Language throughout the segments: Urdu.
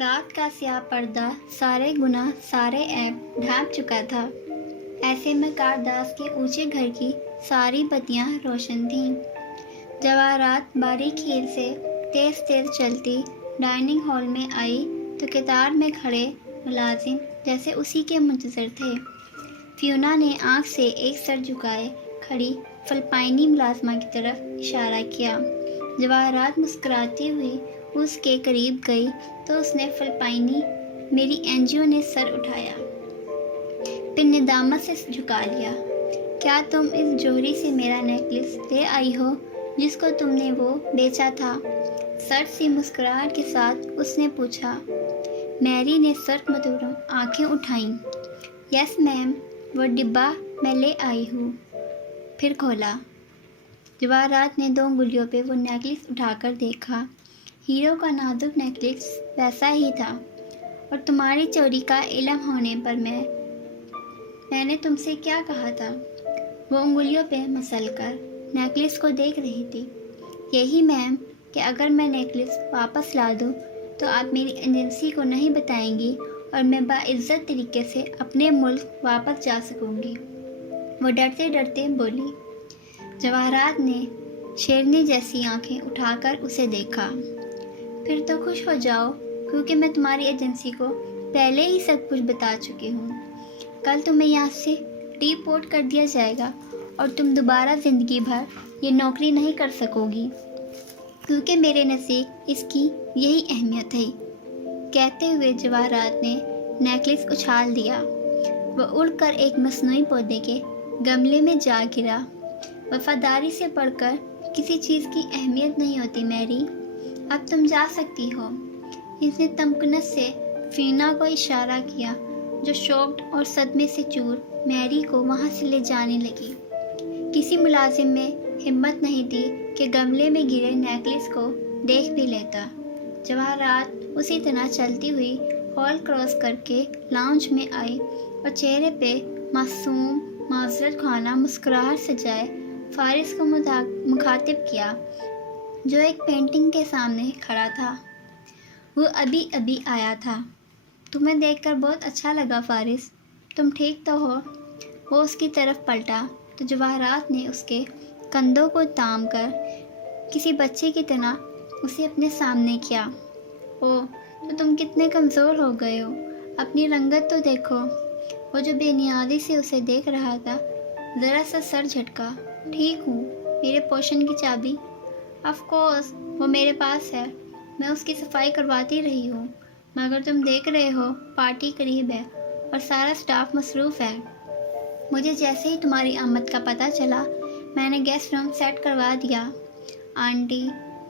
رات کا سیاہ پردہ سارے گناہ سارے عیب ڈھانپ چکا تھا۔ ایسے میں کارداس کے اونچے گھر کی ساری بتیاں روشن تھیں۔ جواہرات باریک کھیل سے تیز تیز چلتی ڈائننگ ہال میں آئی تو قطار میں کھڑے ملازم جیسے اسی کے منتظر تھے۔ فیونا نے آنکھ سے ایک سر جھکائے کھڑی فلپائنی ملازمہ کی طرف اشارہ کیا۔ جواہرات مسکراتی ہوئی اس کے قریب گئی تو اس نے فلپائنی میری اینجیو نے سر اٹھایا، پھر ندامت سے جھکا لیا۔ کیا تم اس جوہری سے میرا نیکلس لے آئی ہو جس کو تم نے وہ بیچا تھا؟ سرد سی مسکراہٹ کے ساتھ اس نے پوچھا۔ میری نے سرخ مدھورم آنکھیں اٹھائیں۔ یس میم، وہ ڈبہ میں لے آئی ہوں۔ پھر کھولا۔ جواہرات نے 2 انگلیوں پہ وہ نیکلس اٹھا کر دیکھا۔ ہیرو کا نازک نیکلس ویسا ہی تھا، اور تمہاری چوری کا علم ہونے پر میں نے تم سے کیا کہا تھا؟ وہ انگلیوں پہ مسل کر نیکلس کو دیکھ رہی تھی۔ یہی میم کہ اگر میں نیکلس واپس لا دوں تو آپ میری ایجنسی کو نہیں بتائیں گی اور میں باعزت طریقے سے اپنے ملک واپس جا سکوں گی، وہ ڈرتے ڈرتے بولی۔ جواہرات نے شیرنی جیسی آنکھیں اٹھا کر اسے دیکھا۔ پھر تو خوش ہو جاؤ کیونکہ میں تمہاری ایجنسی کو پہلے ہی سب کچھ بتا چکی ہوں۔ کل تمہیں یہاں سے ڈی پورٹ کر دیا جائے گا اور تم دوبارہ زندگی بھر یہ نوکری نہیں کر سکو گی، کیونکہ میرے نزدیک اس کی یہی اہمیت ہے۔ کہتے ہوئے جواہرات نے نیکلس اچھال دیا۔ وہ اڑ کر ایک مصنوعی پودے کے گملے میں جا گرا۔ وفاداری سے بڑھ کر کسی چیز کی اہمیت نہیں ہوتی میری، اب تم جا سکتی ہو۔ اس نے تمکنت سے فینا کو اشارہ کیا جو شوکڈ اور صدمے سے چور میری کو وہاں سے لے جانے لگی۔ کسی ملازم میں ہمت نہیں تھی کہ گملے میں گرے نیکلس کو دیکھ بھی لیتا۔ جواہرات اسی طرح چلتی ہوئی ہال کراس کر کے لاؤنج میں آئی اور چہرے پہ معصوم معذرت خواہ مسکراہٹ سجائے فارس کو مخاطب کیا جو ایک پینٹنگ کے سامنے کھڑا تھا۔ وہ ابھی آیا تھا۔ تمہیں دیکھ کر بہت اچھا لگا فارس، تم ٹھیک تو ہو؟ وہ اس کی طرف پلٹا تو جواہرات نے اس کے کندھوں کو تام کر کسی بچے کی طرح اسے اپنے سامنے کیا۔ او تو تم کتنے کمزور ہو گئے ہو، اپنی رنگت تو دیکھو۔ وہ جو بے نیازی سے اسے دیکھ رہا تھا ذرا سا سر جھٹکا۔ ٹھیک ہوں، میرے پوشن کی چابی؟ آف کورس وہ میرے پاس ہے، میں اس کی صفائی کرواتی رہی ہوں، مگر تم دیکھ رہے ہو پارٹی قریب ہے اور سارا سٹاف مصروف ہے۔ مجھے جیسے ہی تمہاری آمد کا پتہ چلا میں نے گیسٹ روم سیٹ کروا دیا۔ آنٹی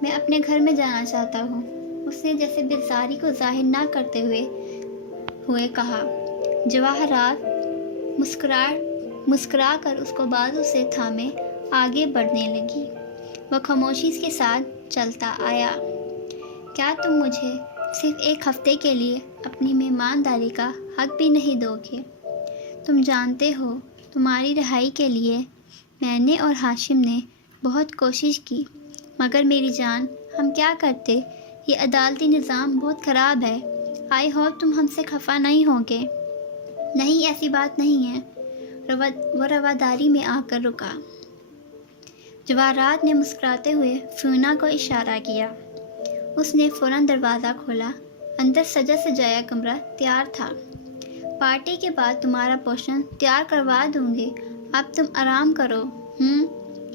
میں اپنے گھر میں جانا چاہتا ہوں، اس نے جیسے بیزاری کو ظاہر نہ کرتے ہوئے کہا۔ جواہرات مسکرا کر اس کو بازو سے تھامے آگے بڑھنے لگی۔ وہ خاموشی کے ساتھ چلتا آیا۔ کیا تم مجھے صرف ایک ہفتے کے لیے اپنی مہمانداری کا حق بھی نہیں دو گے؟ تم جانتے ہو تمہاری رہائی کے لیے میں نے اور ہاشم نے بہت کوشش کی، مگر میری جان ہم کیا کرتے، یہ عدالتی نظام بہت خراب ہے۔ آئی ہوپ تم ہم سے خفا نہیں ہوگے۔ نہیں ایسی بات نہیں ہے، وہ رواداری میں آ کر رکا۔ جواہرات نے مسکراتے ہوئے فیونا کو اشارہ کیا۔ اس نے فوراً دروازہ کھولا۔ اندر سجا سجایا کمرہ تیار تھا۔ پارٹی کے بعد تمہارا پوشن تیار کروا دوں گی، اب تم آرام کرو۔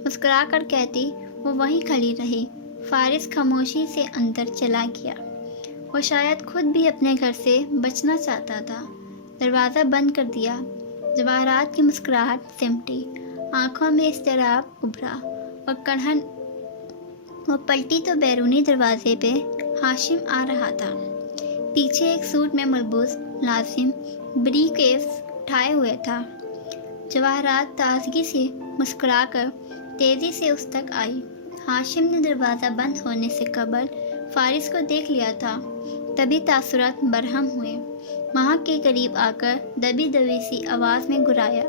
مسکرا کر کہتی وہ وہیں کھڑی رہی۔ فارس خاموشی سے اندر چلا گیا۔ وہ شاید خود بھی اپنے گھر سے بچنا چاہتا تھا۔ دروازہ بند کر دیا۔ جواہرات کی مسکراہٹ سمٹی، آنکھوں میں اضطراب ابھرا اور کڑھن وہ پلٹی تو بیرونی دروازے پہ ہاشم آ رہا تھا۔ پیچھے ایک سوٹ میں ملبوس ملازم بریف کیس اٹھائے ہوئے تھا۔ جواہرات تازگی سے مسکرا کر تیزی سے اس تک آئی۔ ہاشم نے دروازہ بند ہونے سے قبل فارس کو دیکھ لیا تھا، تبھی تاثرات برہم ہوئے۔ مہک کے قریب آ کر دبی دبی سی آواز میں گرایا،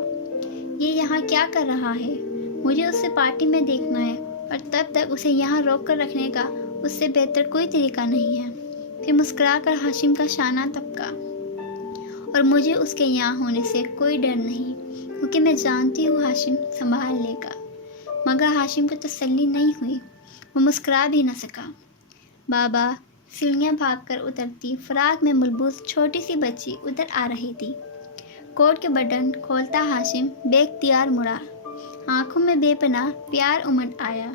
یہ یہاں کیا کر رہا ہے؟ مجھے اسے پارٹی میں دیکھنا ہے اور تب تک اسے یہاں روک کر رکھنے کا اس سے بہتر کوئی طریقہ نہیں ہے۔ پھر مسکرا کر ہاشم کا شانہ طبقا۔ اور مجھے اس کے یہاں ہونے سے کوئی ڈر نہیں، کیونکہ میں جانتی ہوں ہاشم سنبھال لے گا۔ مگر ہاشم کو تسلی نہیں ہوئی، وہ مسکرا بھی نہ سکا۔ بابا، سیڑھیاں بھاگ کر اترتی فراق میں ملبوس چھوٹی سی بچی ادھر آ رہی تھی۔ کوٹ کے بٹن کھولتا ہاشم بے اختیار مڑا، آنکھوں میں بے پناہ پیار امٹ آیا۔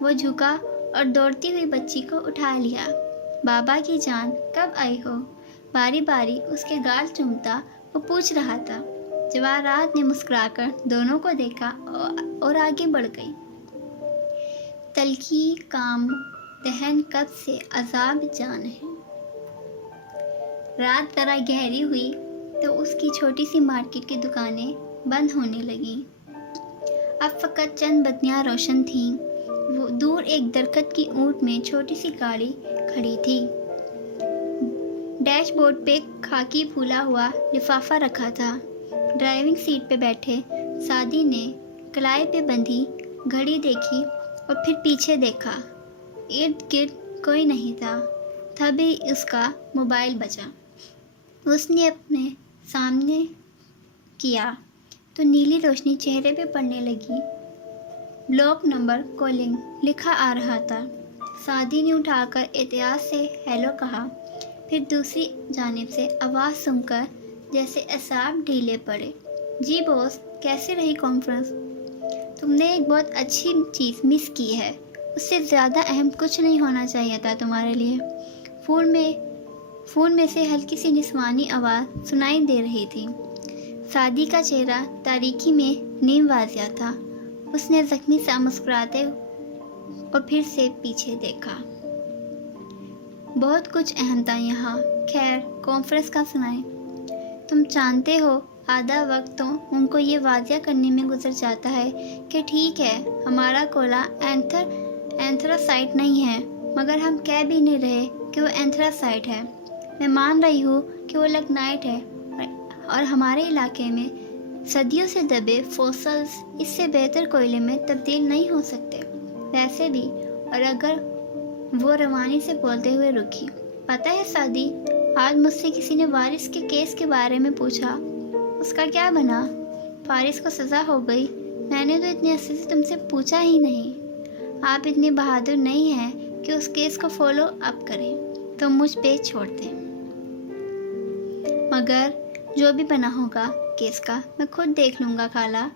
وہ جھکا اور دوڑتی ہوئی بچی کو اٹھا لیا۔ بابا کی جان کب آئی ہو؟ باری باری اس کے گال چومتا وہ پوچھ رہا تھا۔ جواہرات نے مسکرا کر دونوں کو دیکھا اور آگے بڑھ گئی۔ تلخی کام دہن کب سے عذاب جان ہے۔ رات ذرا گہری ہوئی تو اس کی چھوٹی سی مارکیٹ کی دکانیں بند ہونے لگیں۔ اب فقط چند بتیاں روشن تھیں۔ وہ دور ایک درخت کی اونٹ میں چھوٹی سی گاڑی کھڑی تھی۔ ڈیش بورڈ پہ خاکی پھولا ہوا لفافہ رکھا تھا۔ ڈرائیونگ سیٹ پہ بیٹھے سعدی نے کلائی پہ بندھی گھڑی دیکھی اور پھر پیچھے دیکھا۔ ارد گرد کوئی نہیں تھا۔ تبھی اس کا موبائل بجا۔ اس نے اپنے سامنے کیا تو نیلی روشنی چہرے پہ پڑنے لگی۔ بلاک نمبر کالنگ لکھا آ رہا تھا۔ سعدی نے اٹھا کر احتیاط سے ہیلو کہا، پھر دوسری جانب سے آواز سن کر جیسے اعصاب ڈھیلے پڑے۔ جی بوس، کیسے رہی کانفرنس؟ تم نے ایک بہت اچھی چیز مس کی ہے، اس سے زیادہ اہم کچھ نہیں ہونا چاہیے تھا تمہارے لیے۔ فون میں سے ہلکی سی نسوانی آواز سنائی دے رہی تھی۔ سعدی کا چہرہ تاریکی میں نیم واضح تھا۔ اس نے زخمی سا مسکراتے اور پھر سے پیچھے دیکھا۔ بہت کچھ اہم تھا یہاں۔ خیر، کانفرنس کا سنائیں۔ تم جانتے ہو آدھا وقت تو ان کو یہ واضح کرنے میں گزر جاتا ہے کہ ٹھیک ہے ہمارا کولا اینتھراسائٹ نہیں ہے، مگر ہم کہہ بھی نہیں رہے کہ وہ اینتھراسائٹ ہے۔ میں مان رہی ہوں کہ وہ لگنائٹ ہے اور ہمارے علاقے میں صدیوں سے دبے فوسلز اس سے بہتر کوئلے میں تبدیل نہیں ہو سکتے۔ ویسے بھی، اور اگر وہ روانی سے بولتے ہوئے رکی، پتہ ہے سعدی، آج مجھ سے کسی نے وارث کے کیس کے بارے میں پوچھا، اس کا کیا بنا؟ وارث کو سزا ہو گئی؟ میں نے تو اتنے عرصے سے تم سے پوچھا ہی نہیں۔ آپ اتنے بہادر نہیں ہیں کہ اس کیس کو فالو اپ کریں، تو مجھ پہ چھوڑ دیں۔ مگر جو بھی بنا ہوگا کیس کا میں خود دیکھ لوں گا خالہ۔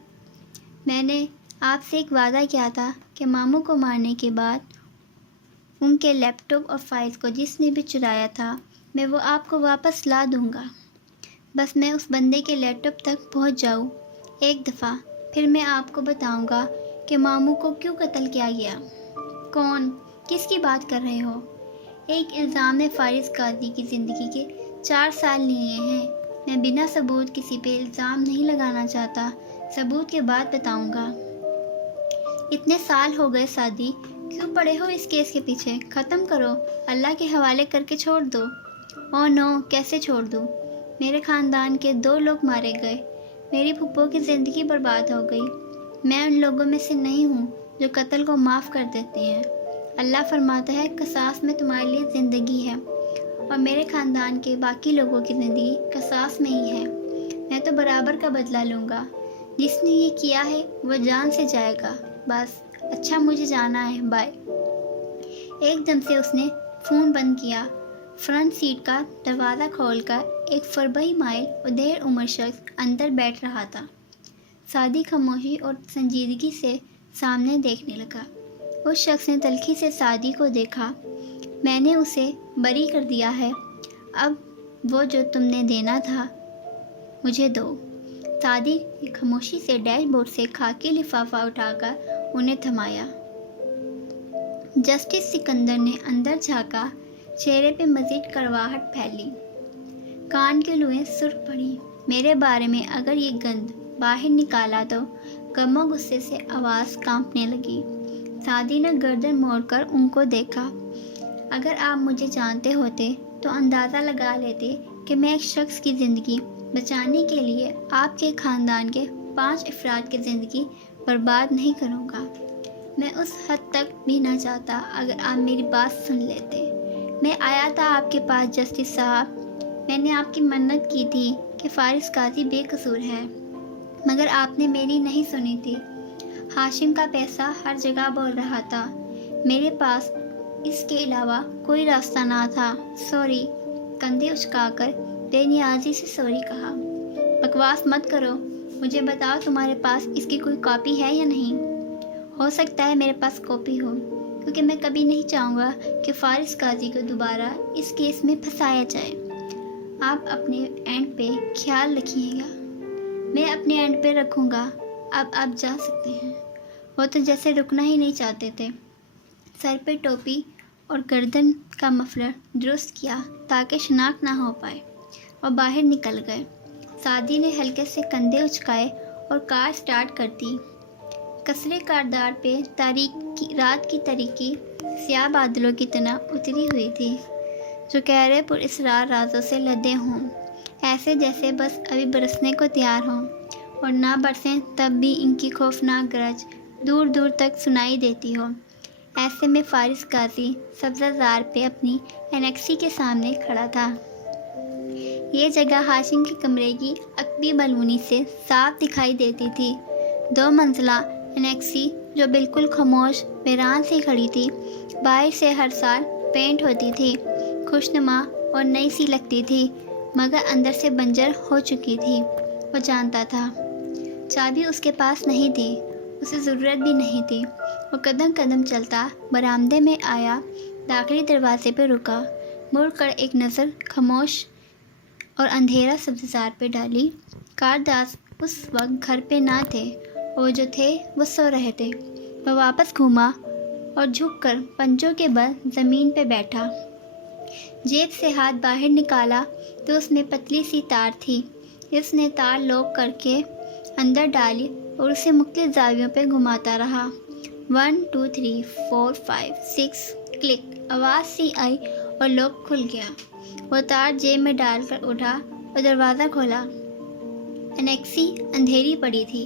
میں نے آپ سے ایک وعدہ کیا تھا کہ ماموں کو مارنے کے بعد ان کے لیپ ٹاپ اور فائلز کو جس نے بھی چرایا تھا میں وہ آپ کو واپس لا دوں گا۔ بس میں اس بندے کے لیپ ٹاپ تک پہنچ جاؤں ایک دفعہ، پھر میں آپ کو بتاؤں گا کہ ماموں کو کیوں قتل کیا گیا۔ کون؟ کس کی بات کر رہے ہو؟ ایک الزام نے فارس قاضی کی زندگی کے 4 سال لیے ہیں۔ میں بنا ثبوت کسی پہ الزام نہیں لگانا چاہتا۔ ثبوت کے بعد بتاؤں گا۔ اتنے سال ہو گئے سعدی، کیوں پڑے ہو اس کیس کے پیچھے؟ ختم کرو، اللہ کے حوالے کر کے چھوڑ دو۔ او نو، کیسے چھوڑ دوں؟ میرے خاندان کے 2 لوگ مارے گئے، میری پھپھو کی زندگی برباد ہو گئی۔ میں ان لوگوں میں سے نہیں ہوں جو قتل کو معاف کر دیتے ہیں۔ اللہ فرماتا ہے قصاص میں تمہارے لیے زندگی ہے، اور میرے خاندان کے باقی لوگوں کی زندگی قصاص میں ہی ہے۔ میں تو برابر کا بدلہ لوں گا۔ جس نے یہ کیا ہے وہ جان سے جائے گا۔ بس، اچھا مجھے جانا ہے، بائے۔ ایک دم سے اس نے فون بند کیا۔ فرنٹ سیٹ کا دروازہ کھول کر ایک فربہی مائل اور دیر عمر شخص اندر بیٹھ رہا تھا۔ سعدی خاموشی اور سنجیدگی سے سامنے دیکھنے لگا۔ اس شخص نے تلخی سے سعدی کو دیکھا۔ میں نے اسے بری کر دیا ہے، اب وہ جو تم نے دینا تھا مجھے دو۔ سعدی نے خاموشی سے ڈیش بورڈ سے خاکی لفافہ اٹھا کر انہیں تھمایا۔ جسٹس سکندر نے اندر جھانکا، چہرے پہ مزید کڑواہٹ پھیلی، کان کی لوئیں سرخ پڑی۔ میرے بارے میں اگر یہ گند باہر نکالا تو غم و غصے سے آواز کانپنے لگی۔ سعدی نے گردن موڑ کر ان کو دیکھا۔ اگر آپ مجھے جانتے ہوتے تو اندازہ لگا لیتے کہ میں ایک شخص کی زندگی بچانے کے لیے آپ کے خاندان کے 5 افراد کی زندگی برباد نہیں کروں گا۔ میں اس حد تک بھی نہ چاہتا۔ اگر آپ میری بات سن لیتے، میں آیا تھا آپ کے پاس جسٹس صاحب، میں نے آپ کی منت کی تھی کہ فارس قاضی بے قصور ہے، مگر آپ نے میری نہیں سنی تھی۔ ہاشم کا پیسہ ہر جگہ بول رہا تھا، میرے پاس اس کے علاوہ کوئی راستہ نہ تھا۔ سوری، کندھے اچکا کر بے نیازی سے سوری کہا۔ بکواس مت کرو، مجھے بتاؤ تمہارے پاس اس کی کوئی کاپی ہے یا نہیں؟ ہو سکتا ہے میرے پاس کاپی ہو، کیونکہ میں کبھی نہیں چاہوں گا کہ فارس قاضی کو دوبارہ اس کیس میں پھنسایا جائے۔ آپ اپنے اینڈ پہ خیال رکھیے گا۔ میں اپنے اینڈ پہ رکھوں گا۔ اب آپ جا سکتے ہیں۔ وہ تو جیسے رکنا ہی نہیں چاہتے تھے۔ سر پہ ٹوپی اور گردن کا مفلر درست کیا تاکہ شناخت نہ ہو پائے، اور باہر نکل گئے۔ سعدی نے ہلکے سے کندھے اچکائے اور کار سٹارٹ کر دی۔ کثرے کاردار پہ رات کی تاریکی سیاہ بادلوں کی طرح اتری ہوئی تھی، جو گہرے پر اسرار رازوں سے لدے ہوں، ایسے جیسے بس ابھی برسنے کو تیار ہوں، اور نہ برسیں تب بھی ان کی خوفناک گرج دور دور تک سنائی دیتی ہو۔ ایسے میں فارس قاضی سبزہ زار پہ اپنی انیکسی کے سامنے کھڑا تھا۔ یہ جگہ ہاشم کے کمرے کی عقبی بلونی سے صاف دکھائی دیتی تھی۔ 2 منزلہ انیکسی جو بالکل خاموش ویران سے کھڑی تھی، باہر سے ہر سال پینٹ ہوتی تھی، خوشنما اور نئی سی لگتی تھی، مگر اندر سے بنجر ہو چکی تھی۔ وہ جانتا تھا چابی اس کے پاس نہیں تھی، اسے ضرورت بھی نہیں تھی۔ وہ قدم قدم چلتا برآمدے میں آیا، داخلی دروازے پہ رکا، مڑ کر ایک نظر خاموش اور اندھیرا سبززار پہ ڈالی۔ کارداز اس وقت گھر پہ نہ تھے، وہ جو تھے وہ سو رہے تھے۔ وہ واپس گھوما اور جھک کر پنجوں کے بل زمین پہ بیٹھا۔ جیب سے ہاتھ باہر نکالا تو اس میں پتلی سی تار تھی۔ اس نے تار لوک کر کے اندر ڈالی اور اسے مختلف زاویوں پہ گھماتا رہا۔ 1 2 3 4 5 6 کلک آواز سی آئی اور لوک کھل گیا۔ وہ تار جیب میں ڈال کر اٹھا اور دروازہ کھولا۔ انیکسی اندھیری پڑی تھی۔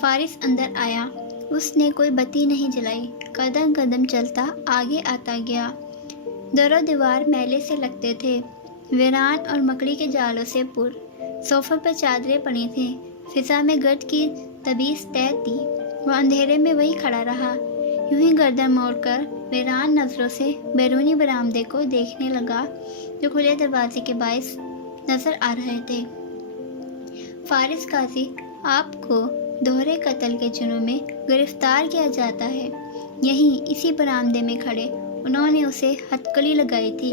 فارس اندر آیا۔ اس نے کوئی بتی نہیں جلائی، قدم قدم چلتا آگے آتا گیا۔ در و دیوار میلے سے لگتے تھے، ویران اور مکڑی کے جالوں سے پر۔ صوفے پہ چادریں پڑی تھیں، فضا میں گرد کی تبیس طے تھی۔ وہ اندھیرے میں وہی کھڑا رہا، یوں ہی گردن موڑ کر ویران نظروں سے بیرونی برآمدے کو دیکھنے لگا جو کھلے دروازے کے باعث نظر آ رہے تھے۔ فارس قاضی آپ کو دوہرے قتل کے جرم میں گرفتار کیا جاتا ہے۔ یہیں اسی برآمدے میں کھڑے انہوں نے اسے ہتکڑی لگائی تھی۔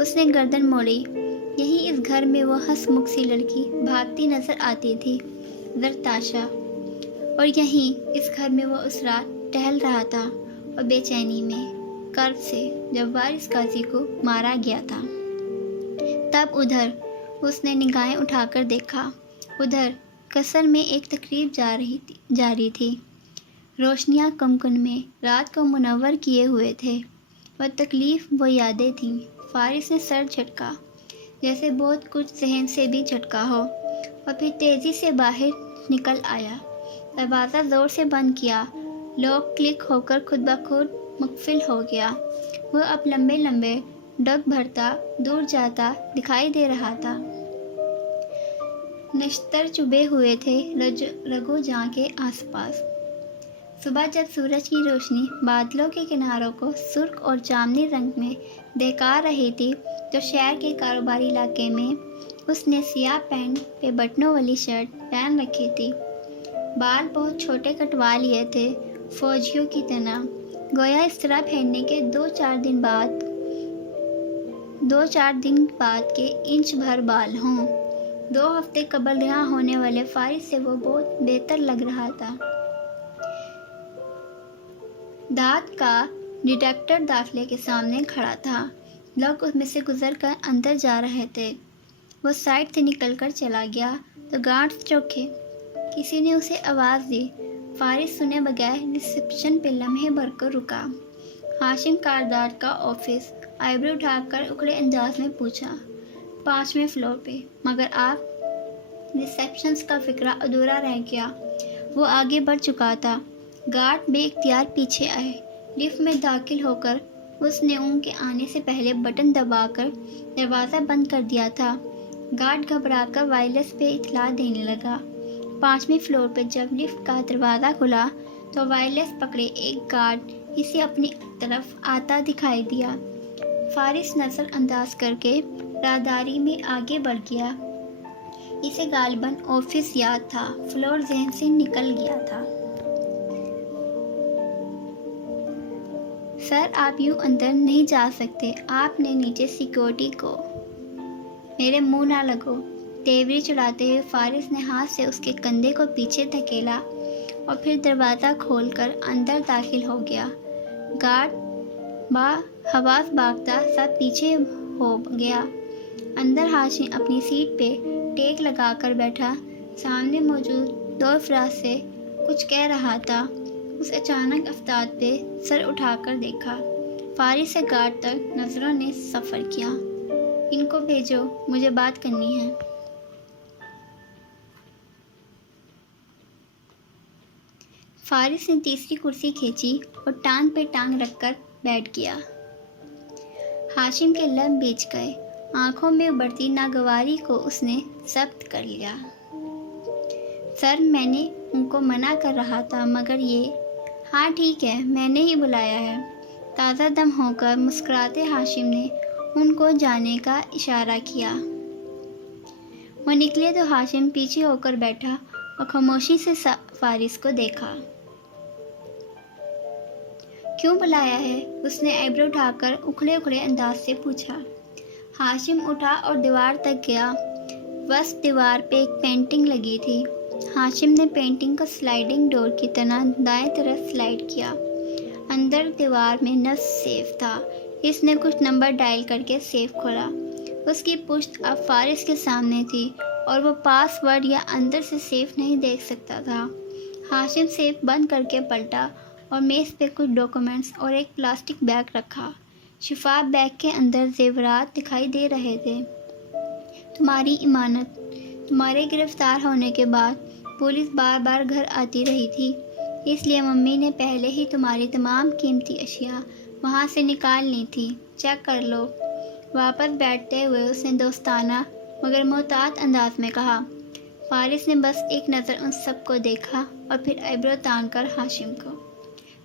اس نے گردن موڑی۔ یہیں اس گھر میں وہ ہنس مکھ سی لڑکی بھاگتی نظر آتی تھی، زرتاشا، اور یہیں اس گھر میں وہ اس رات ٹہل رہا تھا اور بے چینی میں، کرب سے، جب وارث قاضی کو مارا گیا تھا۔ تب ادھر اس نے نگاہیں اٹھا کر دیکھا۔ ادھر قصر میں ایک تقریب جاری تھی۔ روشنیاں کمکن میں رات کو منور کیے ہوئے تھے۔ وہ تکلیف، وہ یادیں تھیں۔ فارس نے سر جھٹکا، جیسے بہت کچھ ذہن سے بھی جھٹکا ہو، اور پھر تیزی سے باہر نکل آیا۔ دروازہ زور سے بند کیا، لوک کلک ہو کر خود بخود مقفل ہو گیا۔ وہ اب لمبے لمبے ڈگ بھرتا دور جاتا دکھائی دے رہا تھا۔ نشتر چبھے ہوئے تھے رگو جاں کے آس پاس۔ صبح جب سورج کی روشنی بادلوں کے کناروں کو سرخ اور جامنی رنگ میں دہکا رہی تھی تو شہر کے کاروباری علاقے میں اس نے سیاہ پینٹ پہ بٹنوں والی شرٹ پہن رکھی تھی۔ بال بہت چھوٹے کٹوا لیے تھے، فوجیوں کی طرح، گویا اس طرح پہننے کے 2-4 دن بعد کے انچ بھر بال ہوں۔ 2 ہفتے قبل رہا ہونے والے فارس سے وہ بہت بہتر لگ رہا تھا۔ دانت کا ڈیٹیکٹر داخلے کے سامنے کھڑا تھا۔ لوگ اس میں سے گزر کر اندر جا رہے تھے۔ وہ سائڈ سے نکل کر چلا گیا تو گارڈز چوکے۔ کسی نے اسے آواز دی۔ فارس سنے بغیر ریسیپشن پہ لمحے بھر کر رکا۔ ہاشم کاردار کا آفس۔ آئیبرو اٹھا کر اکڑے انداز میں پوچھا۔ 5ویں فلور پہ، مگر آپ؟ ریسیپشنس کا فقرہ ادھورا رہ گیا۔ وہ آگے بڑھ چکا تھا۔ گارڈ بے اختیار پیچھے آئے۔ لفٹ میں داخل ہو کر اس نے ان کے آنے سے پہلے بٹن دبا کر دروازہ بند کر دیا تھا۔ گارڈ گھبرا کر وائرلیس پہ اطلاع دینے لگا۔ 5ویں فلور پہ جب لفٹ کا دروازہ کھلا تو وائرلیس پکڑے ایک گارڈ اسے اپنی طرف آتا دکھائی دیا۔ فارس نظر انداز کر کے راہداری میں آگے بڑھ گیا۔ اسے غالباً آفس یاد تھا، فلور ذہن سے نکل گیا تھا۔ سر، آپ یوں اندر نہیں جا سکتے، آپ نے نیچے سیکیورٹی کو۔ میرے منہ نہ لگو۔ تیوری چڑھاتے ہوئے فارس نے ہاتھ سے اس کے کندھے کو پیچھے دھکیلا اور پھر دروازہ کھول کر اندر داخل ہو گیا۔ گارڈ حواس باختہ سا پیچھے ہو گیا۔ اندر ہاشم اپنی سیٹ پہ ٹیک لگا کر بیٹھا سامنے موجود 2 افراد سے کچھ کہہ رہا تھا۔ اس اچانک افتاد پہ سر اٹھا کر دیکھا۔ فارس سے گارڈ تک نظروں نے سفر کیا۔ ان کو بھیجو، مجھے بات کرنی ہے۔ فارس نے تیسری کرسی کھینچی اور ٹانگ پہ ٹانگ رکھ کر بیٹھ گیا۔ ہاشم کے لب بیچ گئے۔ آنکھوں میں ابھرتی ناگواری کو اس نے ضبط کر لیا۔ سر، میں نے ان کو منع کر رہا تھا مگر یہ… ہاں ٹھیک ہے، میں نے ہی بلایا ہے۔ تازہ دم ہو کر مسکراتے ہاشم نے ان کو جانے کا اشارہ کیا۔ وہ نکلے تو ہاشم پیچھے ہو کر بیٹھا اور خاموشی سے فارس کو دیکھا۔ کیوں بلایا ہے؟ اس نے ایبرو اٹھا کر اکھڑے اکھڑے انداز سے پوچھا۔ ہاشم اٹھا اور دیوار تک گیا۔ وسط دیوار پہ ایک پینٹنگ لگی تھی۔ ہاشم نے پینٹنگ کو سلائڈنگ ڈور کی طرح دائیں طرف سلائڈ کیا۔ اندر دیوار میں نصب سیف تھا۔ اس نے کچھ نمبر ڈائل کر کے سیف کھولا۔ اس کی پشت اب فارس کے سامنے تھی اور وہ پاس ورڈ یا اندر سے سیف نہیں دیکھ سکتا تھا۔ ہاشم سیف بند کر کے پلٹا اور میز پہ کچھ ڈاکومنٹس اور ایک پلاسٹک بیگ رکھا۔ شفاف بیگ کے اندر زیورات دکھائی دے رہے تھے۔ تمہاری امانت۔ تمہارے گرفتار ہونے کے بعد پولیس بار بار گھر آتی رہی تھی، اس لیے ممی نے پہلے ہی تمہاری تمام قیمتی اشیاء وہاں سے نکال لی تھی۔ چیک کر لو۔ واپس بیٹھتے ہوئے اس نے دوستانہ مگر محتاط انداز میں کہا۔ فارس نے بس ایک نظر ان سب کو دیکھا اور پھر ایبرو تان کر ہاشم کو۔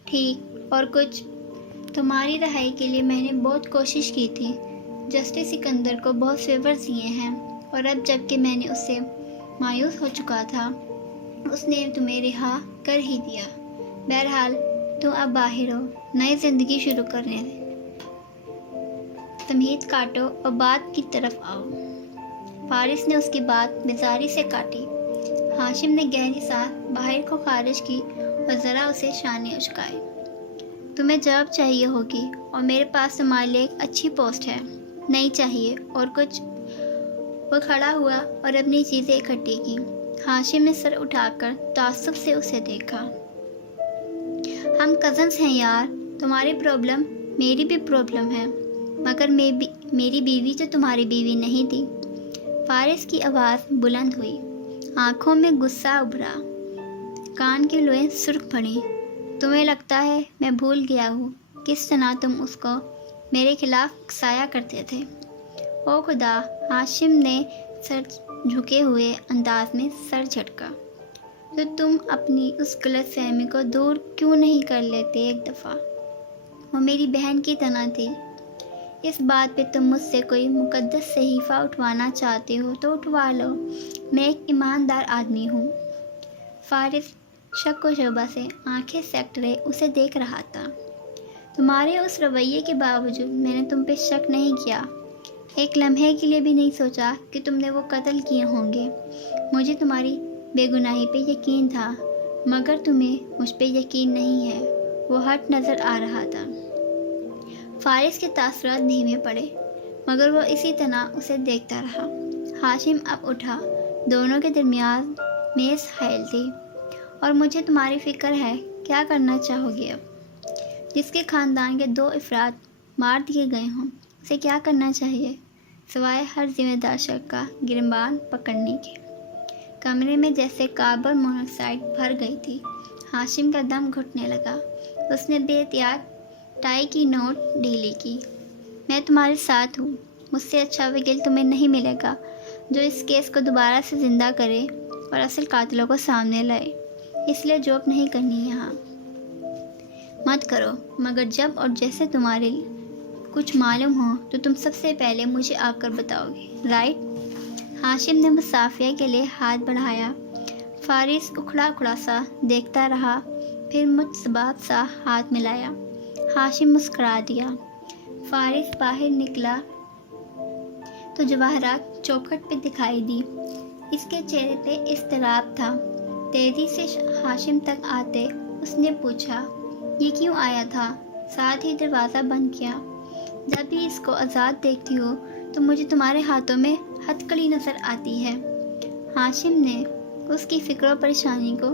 ٹھیک، اور کچھ؟ تمہاری رہائی کے لیے میں نے بہت کوشش کی تھی۔ جسٹس سکندر کو بہت فیورز دیے ہیں اور اب جب کہ میں نے اس سے مایوس ہو چکا تھا، اس نے تمہیں رہا کر ہی دیا۔ بہرحال تم اب باہر ہو، نئی زندگی شروع کرنے تمہید کاٹو اور بات کی طرف آؤ۔ فارس نے اس کی بات بیزاری سے کاٹی۔ ہاشم نے گہری سانس باہر کو خارج کی اور ذرا اسے شانے اچکائے۔ تمہیں جاب چاہیے ہوگی اور میرے پاس تمہارے لیے ایک اچھی پوسٹ ہے۔ نہیں چاہیے، اور کچھ؟ وہ کھڑا ہوا اور اپنی چیزیں اکٹھی کی۔ ہاشم نے سر اٹھا کر تعصب سے اسے دیکھا۔ ہم کزنس ہیں یار، تمہاری پرابلم میری بھی پرابلم ہے، مگر میری بیوی تو تمہاری بیوی نہیں تھی۔ فارس کی آواز بلند ہوئی، آنکھوں میں غصہ ابھرا، کان کی لوئیں سرخ پڑیں۔ تمہیں لگتا ہے میں بھول گیا ہوں کس طرح تم اس کو میرے خلاف اکسایا کرتے تھے؟ او خدا! ہاشم نے سر جھکے ہوئے انداز میں سر جھٹکا۔ تو تم اپنی اس غلط فہمی کو دور کیوں نہیں کر لیتے ایک دفعہ؟ وہ میری بہن کی طرح تھی۔ اس بات پہ تم مجھ سے کوئی مقدس صحیفہ اٹھوانا چاہتے ہو تو اٹھوا لو، میں ایک ایماندار آدمی ہوں۔ فارس شک و شبہ سے آنکھیں سیکٹرے اسے دیکھ رہا تھا۔ تمہارے اس رویے کے باوجود میں نے تم پہ شک نہیں کیا، ایک لمحے کے لیے بھی نہیں سوچا کہ تم نے وہ قتل کیے ہوں گے۔ مجھے تمہاری بے گناہی پہ یقین تھا، مگر تمہیں مجھ پہ یقین نہیں ہے۔ وہ ہٹ نظر آ رہا تھا۔ فارس کے تاثرات دھیمے پڑے، مگر وہ اسی طرح اسے دیکھتا رہا۔ ہاشم اب اٹھا، دونوں کے درمیان میز حائل تھی۔ اور مجھے تمہاری فکر ہے، کیا کرنا چاہو گے اب؟ جس کے خاندان کے 2 افراد مار دیے گئے ہوں، اسے کیا کرنا چاہیے سوائے ہر ذمہ دار شخص کا گریبان پکڑنے کے؟ کمرے میں جیسے کاربن مونوکسائڈ بھر گئی تھی۔ ہاشم کا دم گھٹنے لگا۔ اس نے بے احتیاط ٹائی کی نوٹ ڈھیلی کی۔ میں تمہارے ساتھ ہوں، مجھ سے اچھا وکیل تمہیں نہیں ملے گا جو اس کیس کو دوبارہ سے زندہ کرے اور اصل قاتلوں کو سامنے لائے، اس لیے جاب نہیں کرنی یہاں مت کرو، مگر جب اور جیسے تمہارے کچھ معلوم ہو تو تم سب سے پہلے مجھے آ کر بتاؤ گے، رائٹ؟ ہاشم نے مصافحہ کے لیے ہاتھ بڑھایا۔ فارس اکھڑا اکھڑا سا دیکھتا رہا، پھر متضباط سا ہاتھ ملایا۔ ہاشم مسکرا دیا۔ فارس باہر نکلا تو جواہرات چوکھٹ پہ دکھائی دی۔ اس کے چہرے پہ اضطراب تھا۔ تیزی سے ہاشم تک آتے اس نے پوچھا، یہ کیوں آیا تھا؟ ساتھ ہی دروازہ بند کیا۔ جب بھی اس کو آزاد دیکھتی ہو تو مجھے تمہارے ہاتھوں میں ہتکڑی نظر آتی ہے۔ ہاشم نے اس کی فکر و پریشانی کو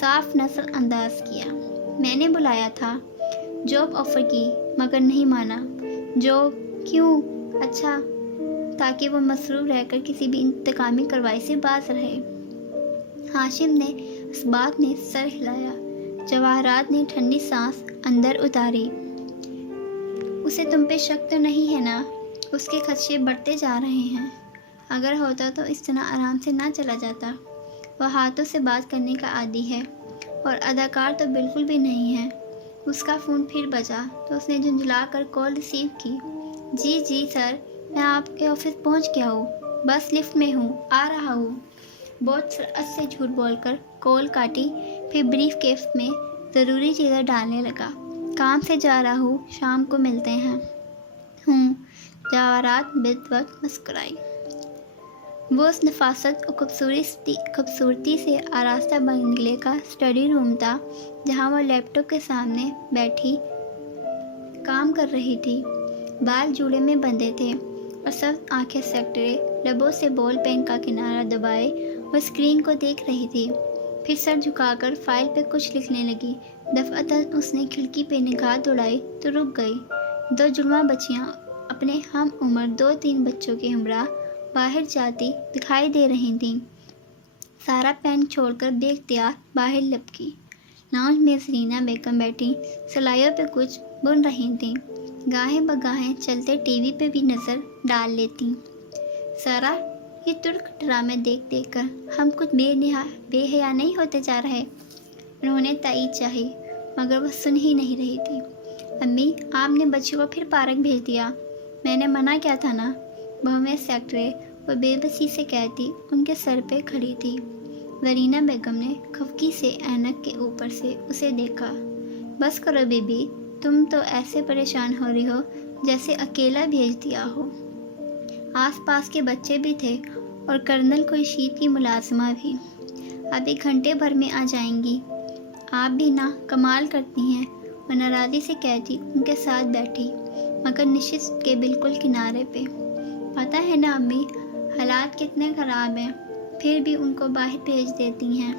صاف نظر انداز کیا۔ میں نے بلایا تھا، جاب آفر کی، مگر نہیں مانا۔ جاب کیوں؟ اچھا، تاکہ وہ مصروف رہ کر کسی بھی انتقامی کارروائی سے باز رہے۔ ہاشم نے اس بات میں سر ہلایا۔ جواہرات نے ٹھنڈی سانس اندر اتاری۔ اسے تم پہ شک تو نہیں ہے نا؟ اس کے خدشے بڑھتے جا رہے ہیں۔ اگر ہوتا تو اس طرح آرام سے نہ چلا جاتا۔ وہ ہاتھوں سے بات کرنے کا عادی ہے اور اداکار تو بالکل بھی نہیں ہے۔ اس کا فون پھر بجا تو اس نے جھنجھلا کر کال ریسیو کی۔ جی سر، میں آپ کے آفس پہنچ گیا ہوں، بس لفٹ میں ہوں، آ رہا ہوں۔ بہت سرعت سے جھوٹ بول کر کال کاٹی، پھر بریف کیس میں ضروری چیزیں ڈالنے لگا۔ کام سے جا رہا ہوں، شام کو ملتے ہیں۔ جواہرات بدوقت مسکرائی۔ وہ اس نفاست اور خوبصورتی سے آراستہ بنگلے کا اسٹڈی روم تھا جہاں وہ لیپ ٹاپ کے سامنے بیٹھی کام کر رہی تھی۔ بال جوڑے میں بندھے تھے اور سب آنکھیں سکڑے، لبوں سے بال پین کا کنارہ دبائے وہ اسکرین کو دیکھ رہی تھی۔ پھر سر جھکا کر فائل پہ کچھ لکھنے لگی۔ دفعتاً اس نے کھڑکی پہ نگاہ دوڑائی تو رک گئی۔ دو جڑواں بچیاں اپنے ہم عمر 2-3 بچوں کے ہمراہ باہر جاتی دکھائی دے رہی تھیں۔ سارا پین چھوڑ کر بے اختیار باہر لپکی۔ لاؤنج میں زرینہ بیگم بیٹھی سلائیوں پہ کچھ بن رہی تھیں۔ گاہیں بگاہیں چلتے ٹی وی پہ بھی نظر ڈال لیتی۔ سارا، یہ ترک ڈرامے دیکھ دیکھ کر ہم کچھ بے حیا نہیں ہوتے جا رہے؟ انہوں نے تائید چاہی، مگر وہ سن ہی نہیں رہی تھی۔ امی، آپ نے بچیوں کو پھر پارک بھیج دیا۔ میں نے منع کیا تھا نا، بہویں سیکرٹری وہ بے بسی سے کہتی ان کے سر پہ کھڑی تھی۔ زرینہ بیگم نے خفگی سے اینک کے اوپر سے اسے دیکھا۔ بس کرو بی بی، تم تو ایسے پریشان ہو رہی ہو جیسے اکیلا بھیج دیا ہو۔ آس پاس کے بچے بھی تھے اور کرنل خورشید کی ملازمہ بھی۔ ابھی گھنٹے بھر میں آ جائیں گی۔ آپ بھی نا کمال کرتی ہیں، وہ ناراضی سے کہتی ان کے ساتھ بیٹھی، مگر نشست کے بالکل کنارے پہ۔ پتہ ہے نا امی، حالات کتنے خراب ہیں، پھر بھی ان کو باہر بھیج دیتی ہیں۔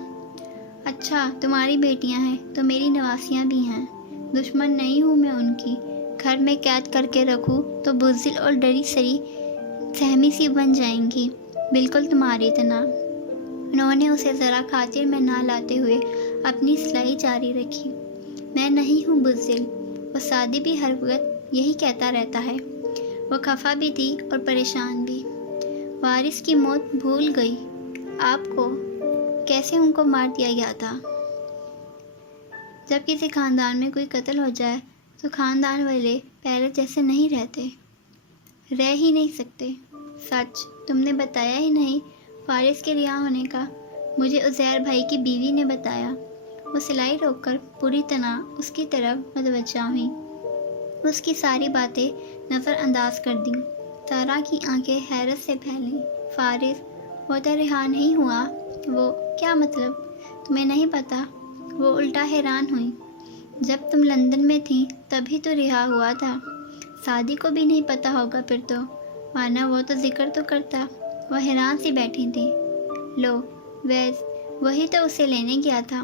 اچھا، تمہاری بیٹیاں ہیں تو میری نواسیاں بھی ہیں، دشمن نہیں ہوں میں ان کی۔ گھر میں قید کر کے رکھوں تو بزدل اور ڈری سری سہمی سی بن جائیں گی، بالکل تمہاری طرح۔ انہوں نے اسے ذرا خاطر میں نہ لاتے ہوئے اپنی سلائی جاری رکھی۔ میں نہیں ہوں بزدل، وہ سعدی بھی ہر وقت یہی کہتا رہتا ہے۔ وہ خفا بھی تھی اور پریشان بھی۔ وارث کی موت بھول گئی آپ کو، کیسے ان کو مار دیا گیا تھا۔ جب کسی خاندان میں کوئی قتل ہو جائے تو خاندان والے پہلے جیسے نہیں رہتے، رہ ہی نہیں سکتے۔ سچ تم نے بتایا ہی نہیں فارس کے رہا ہونے کا، مجھے عزیر بھائی کی بیوی نے بتایا۔ وہ سلائی روک کر پوری طرح اس کی طرف متوجہ ہوئی، اس کی ساری باتیں نظر انداز کر دیں۔ سارا کی آنکھیں حیرت سے پھیلیں۔ فارس، وہ تو رہا نہیں ہوا۔ وہ کیا مطلب؟ تمہیں نہیں پتا؟ وہ الٹا حیران ہوئی۔ جب تم لندن میں تھی تبھی تو رہا ہوا تھا، سعدی کو بھی نہیں پتا ہوگا پھر تو، ورنہ وہ تو ذکر تو کرتا۔ وہ حیران سی بیٹھی تھی۔ لو ویز، وہی تو اسے لینے گیا تھا،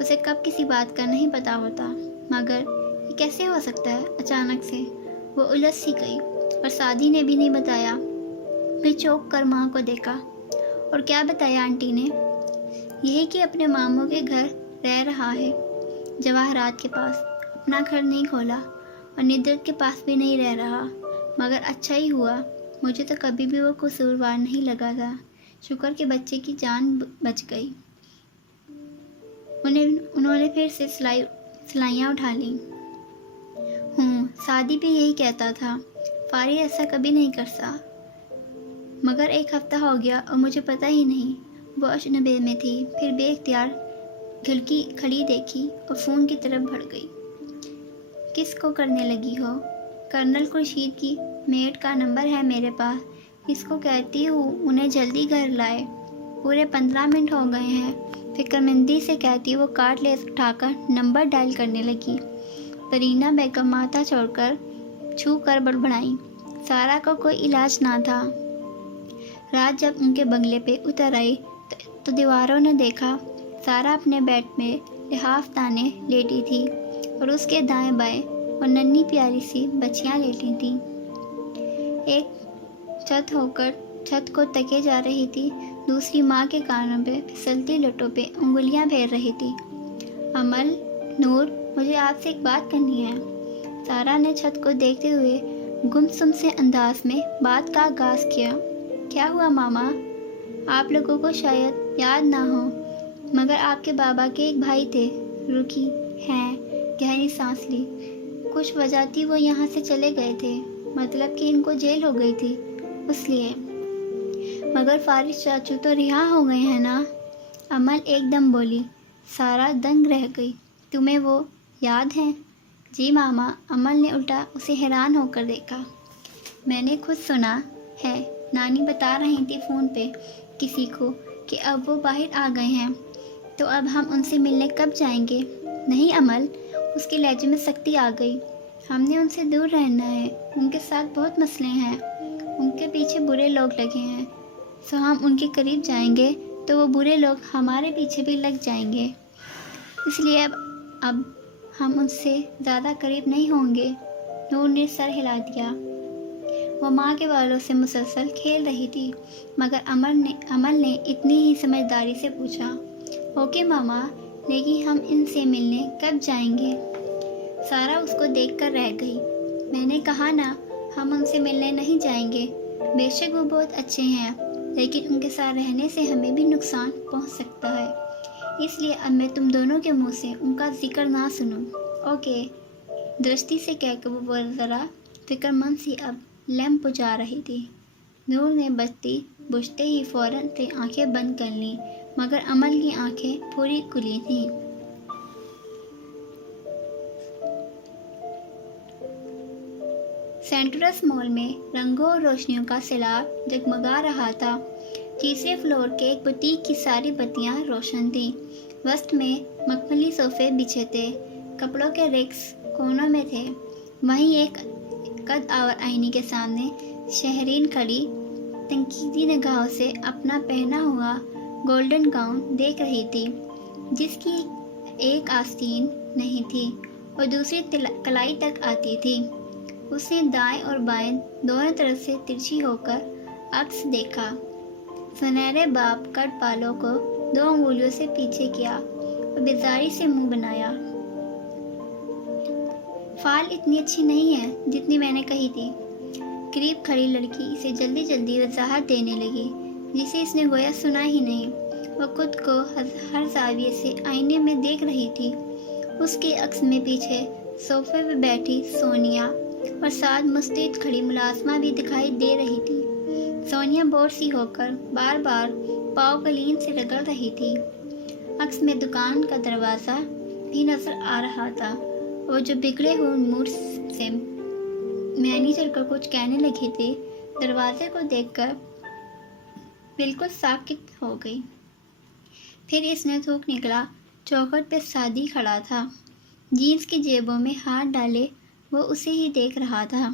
اسے کب کسی بات کا نہیں پتا ہوتا، مگر یہ کیسے ہو سکتا ہے اچانک سے؟ وہ الجھ سی گئی، اور سعدی نے بھی نہیں بتایا۔ پھر چوک کر ماں کو دیکھا۔ اور کیا بتایا آنٹی نے؟ یہی کہ اپنے ماموں کے گھر رہ رہا ہے، جواہرات کے پاس، اپنا گھر نہیں کھولا، اور ندرت کے پاس بھی نہیں رہ رہا، مگر اچھا ہی ہوا، مجھے تو کبھی بھی وہ قصوروار نہیں لگا تھا۔ شکر کہ بچے کی جان بچ گئی۔ انہوں نے پھر سے سلائیاں اٹھا لیں۔ سعدی بھی یہی کہتا تھا، فاری ایسا کبھی نہیں کرتا، مگر ایک ہفتہ ہو گیا اور مجھے پتہ ہی نہیں۔ وہ اجنبے میں تھی، پھر بے اختیار کھڑی دیکھی اور فون کی طرف بڑھ گئی۔ کس کو کرنے لگی ہو؟ کرنل خورشید کی میڈ کا نمبر ہے میرے پاس، اس کو کہتی ہوں انہیں جلدی گھر لائے، پورے 15 منٹ ہو گئے ہیں۔ فکرمندی سے کہتی وہ کارڈ لے اٹھا کر نمبر ڈائل کرنے لگی۔ پرینہ بیگم ماتھا چھو کر بڑبڑائیں، سارا کو کوئی علاج نہ تھا۔ رات جب ان کے بنگلے پہ اتر آئی تو دیواروں نے دیکھا سارا اپنے بیڈ میں لحاف تانے لیٹی تھی اور اس کے دائیں بائیں وہ ننھی پیاری سی بچیاں لیٹی تھیں۔ ایک چھت ہو کر چھت کو تکے جا رہی تھی، دوسری ماں کے کانوں پہ پھسلتی لٹوں پہ انگلیاں پھیر رہی تھی۔ امل، نور، مجھے آپ سے ایک بات کرنی ہے۔ سارا نے چھت کو دیکھتے ہوئے گمسم سے انداز میں بات کا آغاز کیا۔ کیا ہوا ماما؟ آپ لوگوں کو شاید یاد نہ ہو، مگر آپ کے بابا کے ایک بھائی تھے، رکی ہیں، گہری سانس لی۔ کچھ وجہ تھی وہ یہاں سے چلے گئے تھے، مطلب کہ ان کو جیل ہو گئی تھی، اس لیے۔ مگر فارس چاچو تو رہا ہو گئے ہیں نا؟ امل ایک دم بولی۔ سارا دنگ رہ گئی۔ تمہیں وہ یاد ہیں؟ جی ماما۔ امل نے الٹا اسے حیران ہو کر دیکھا۔ میں نے خود سنا ہے، نانی بتا رہی تھی فون پہ کسی کو کہ اب وہ باہر آ گئے ہیں، تو اب ہم ان سے ملنے کب جائیں گے؟ نہیں امل، اس کے لہجے میں سختی آ گئی، ہم نے ان سے دور رہنا ہے، ان کے ساتھ بہت مسئلے ہیں، ان کے پیچھے برے لوگ لگے ہیں، سو ہم ان کے قریب جائیں گے تو وہ برے لوگ ہمارے پیچھے بھی لگ جائیں گے، اس لیے اب ہم ان سے زیادہ قریب نہیں ہوں گے۔ نور نے سر ہلا دیا۔ وہ ماں کے بالوں سے مسلسل کھیل رہی تھی، مگر امل نے اتنی ہی سمجھداری سے پوچھا، اوکے ماما، لیکن ہم ان سے ملنے کب جائیں گے؟ سارا اس کو دیکھ کر رہ گئی۔ میں نے کہا نا، ہم ان سے ملنے نہیں جائیں گے، بے شک وہ بہت اچھے ہیں، لیکن ان کے ساتھ رہنے سے ہمیں بھی نقصان پہنچ سکتا ہے، اس لیے اب میں تم دونوں کے منہ سے ان کا ذکر نہ سنوں، اوکے؟ درستی سے کہہ کر وہ ذرا فکر مند سی اب لیمپ بجھا رہی تھی۔ نور نے بتی بجھتے ہی فوراً سے آنکھیں بند کر لیں، مگر امل کی آنکھیں پوری کھلی تھیں۔ سینٹرس مال میں رنگوں اور روشنیوں کا سیلاب جگمگا رہا تھا۔ تیسرے فلور کے ایک بوتیک کی ساری بتیاں روشن تھیں، وسط میں مخملی صوفے بچھے تھے، کپڑوں کے ریکس کونوں میں تھے، وہیں ایک قد آور آئینے کے سامنے شہرین کھڑی تنقیدی نگاہوں سے اپنا پہنا ہوا گولڈن گاؤن دیکھ رہی تھی، جس کی ایک آستین نہیں تھی اور دوسری کلائی تک آتی تھی۔ اس نے دائیں اور بائیں دونوں طرف سے ترچھی ہو کر عکس دیکھا، سنہرے باب کٹ بالوں کو 2 انگلیوں سے پیچھے کیا اور بیزاری سے منہ بنایا۔ فال اتنی اچھی نہیں ہے جتنی میں نے کہی تھی۔ قریب کھڑی لڑکی اسے جلدی جلدی وضاحت دینے لگی، جسے اس نے گویا سنا ہی نہیں۔ وہ خود کو ہر زاویے سے آئینے میں دیکھ رہی تھی۔ اس کے عکس میں پیچھے صوفے پہ بیٹھی سونیا اور ساتھ مستعد کھڑی ملازمہ بھی دکھائی دے رہی تھی۔ سونیا بور سی ہو کر بار بار پاؤں قلین سے رگڑ رہی تھی۔ عکس میں دکان کا دروازہ بھی نظر آ رہا تھا۔ وہ جو بگڑے ہوئے موڈ سے مینیجر کو کچھ کہنے لگی تھی، دروازے کو دیکھ کر بالکل ساکت ہو گئی۔ پھر اس نے تھوک نکلا۔ چوکھٹ پہ سعدی کھڑا تھا، جینس کی جیبوں میں ہاتھ ڈالے وہ اسے ہی دیکھ رہا تھا۔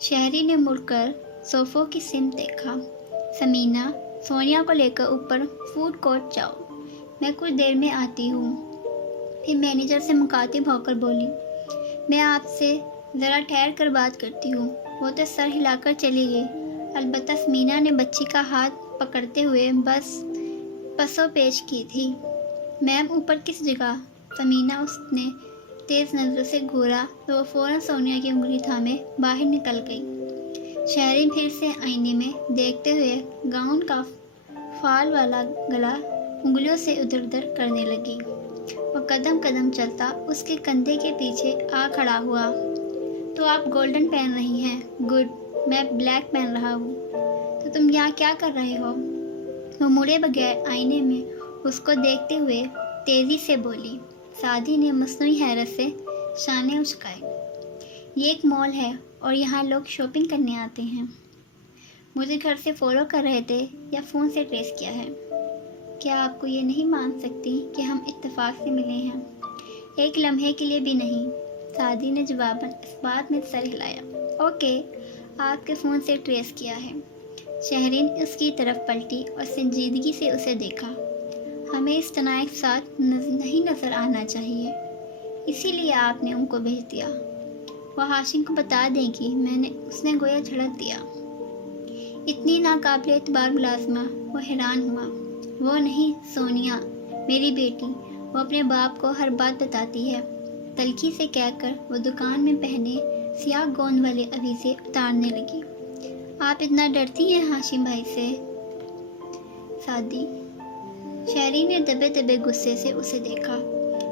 شہری نے مڑ کر صوفوں کی سمت دیکھا۔ سمینہ، سونیا کو لے کر اوپر فوڈ کورٹ جاؤ، میں کچھ دیر میں آتی ہوں۔ پھر مینیجر سے مخاطب ہو کر بولی، میں آپ سے ذرا ٹھہر کر بات کرتی ہوں۔ وہ تو سر ہلا کر چلی گئی، البتہ سمینہ نے بچی کا ہاتھ پکڑتے ہوئے بس پسو پیش کی تھی۔ میم اوپر کس جگہ؟ سمینہ، اس نے تیز نظروں سے گھورا تو وہ فوراً سونیا کی انگلی تھامے باہر نکل گئی۔ شہرین پھر سے آئینے میں دیکھتے ہوئے گاؤن کا فال والا گلا انگلیوں سے ادھر ادھر کرنے لگی۔ وہ قدم قدم چلتا اس کے کندھے کے پیچھے آ کھڑا ہوا۔ تو آپ گولڈن پہن رہی ہیں؟ گڈ، میں بلیک پہن رہا ہوں۔ تو تم یہاں کیا کر رہے ہو؟ وہ مڑے بغیر آئینے میں اس کو دیکھتے ہوئے تیزی سے بولی۔ سعدی نے مصنوعی حیرت سے شانے اچکائے۔ یہ ایک مال ہے اور یہاں لوگ شاپنگ کرنے آتے ہیں۔ مجھے گھر سے فالو کر رہے تھے یا فون سے ٹریس کیا ہے؟ کیا آپ کو یہ نہیں مان سکتی کہ ہم اتفاق سے ملے ہیں؟ ایک لمحے کے لیے بھی نہیں، سعدی نے جواباً اس بات میں سر ہلایا۔ اوکے، آپ کے فون سے ٹریس کیا ہے۔ شہرین اس کی طرف پلٹی اور سنجیدگی سے اسے دیکھا۔ ہمیں اس طرح ایک ساتھ نہیں نظر آنا چاہیے، اسی لیے آپ نے ان کو بھیج دیا۔ وہ ہاشم کو بتا دیں گی، اس نے گویا جھڑک دیا۔ اتنی ناقابل اعتبار ملازمہ، وہ حیران ہوا۔ وہ نہیں، سونیا میری بیٹی، وہ اپنے باپ کو ہر بات بتاتی ہے، تلخی سے کہہ کر وہ دکان میں پہنے سیاہ گوند والے اویزے اتارنے لگی۔ آپ اتنا ڈرتی ہیں ہاشم بھائی سے؟ سعدی، شہرین نے دبے دبے غصے سے اسے دیکھا۔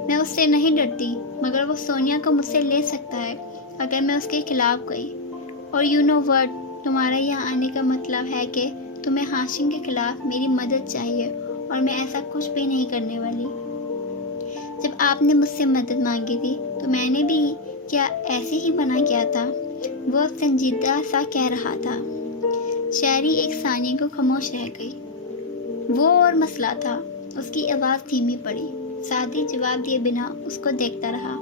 میں اس سے نہیں ڈرتی، مگر وہ سونیا کو مجھ سے لے سکتا ہے اگر میں اس کے خلاف گئی۔ اور یو نو وٹ، تمہارے یہاں آنے کا مطلب ہے کہ تمہیں ہاشم کے خلاف میری مدد چاہیے، اور میں ایسا کچھ بھی نہیں کرنے والی۔ جب آپ نے مجھ سے مدد مانگی تھی تو میں نے بھی کیا ایسے ہی بنا کیا تھا؟ وہ سنجیدہ سا کہہ رہا تھا۔ شہری ایک ثانیے کو خاموش رہ گئی۔ وہ اور مسئلہ تھا۔ اس کی آواز دھیمی پڑی۔ سعدی جواب دیے بنا اس کو دیکھتا رہا۔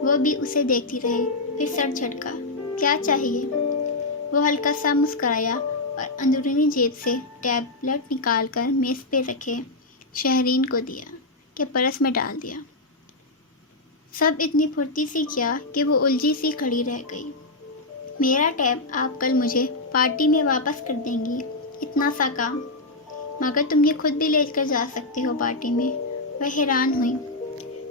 وہ بھی اسے دیکھتی رہی، پھر سر جھٹکا۔ کیا چاہیے؟ وہ ہلکا سا مسکرایا اور اندرونی جیب سے ٹیبلٹ نکال کر میز پہ رکھے شہرین کو دیا کہ پرس میں ڈال دیا۔ سب اتنی پھرتی سی کیا کہ وہ الجھی سی کھڑی رہ گئی۔ میرا ٹیب آپ کل مجھے پارٹی میں واپس کر دیں گی، اتنا سا کام؟ مگر تم یہ خود بھی لے کر جا سکتے ہو پارٹی میں۔ وہ حیران ہوئی۔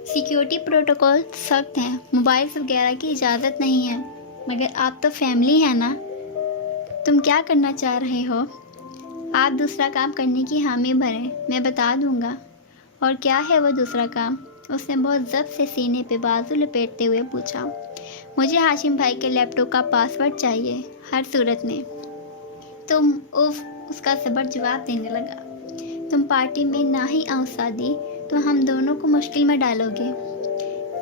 سیکیورٹی پروٹوکول سخت ہیں، موبائلز وغیرہ کی اجازت نہیں ہے، مگر آپ تو فیملی ہیں نا۔ تم کیا کرنا چاہ رہے ہو؟ آپ دوسرا کام کرنے کی حامی بھریں، میں بتا دوں گا۔ اور کیا ہے وہ دوسرا کام؟ اس نے بہت ضبط سے سینے پہ بازو لپیٹتے ہوئے پوچھا۔ مجھے ہاشم بھائی کے لیپ ٹاپ کا پاس ورڈ چاہیے، ہر صورت میں۔ تم اس کا صبر جواب دینے لگا۔ تم پارٹی میں نہ ہی آؤ سعدی تو ہم دونوں کو مشکل میں ڈالو گے۔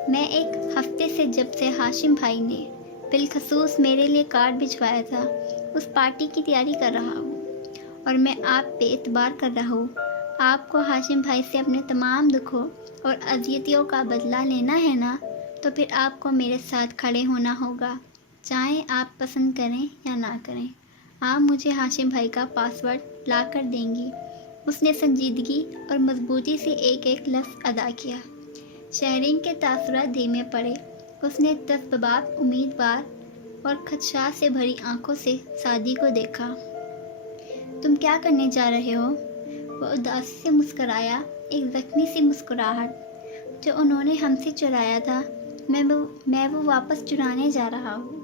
میں ایک ہفتے سے جب سے ہاشم بھائی نے بالخصوص میرے لیے کارڈ بھجوایا تھا، اس پارٹی کی تیاری کر رہا ہوں، اور میں آپ پہ اعتبار کر رہا ہوں۔ آپ کو ہاشم بھائی سے اپنے تمام دکھوں اور اذیتوں کا بدلہ لینا ہے نا، تو پھر آپ کو میرے ساتھ کھڑے ہونا ہوگا، چاہے آپ پسند کریں یا نہ کریں۔ آپ مجھے ہاشم بھائی کا پاس ورڈ لا کر دیں گی۔ اس نے سنجیدگی اور مضبوطی سے ایک ایک لفظ ادا کیا۔ شہرین کے تاثرات دھیمے پڑے۔ اس نے تسببات امیدوار اور خدشات سے بھری آنکھوں سے سعدی کو دیکھا۔ تم کیا کرنے جا رہے ہو؟ وہ اداسی سے مسکرایا، ایک زخمی سی مسکراہٹ جو انہوں نے ہم سے چرایا تھا، میں وہ واپس چرانے جا رہا ہوں۔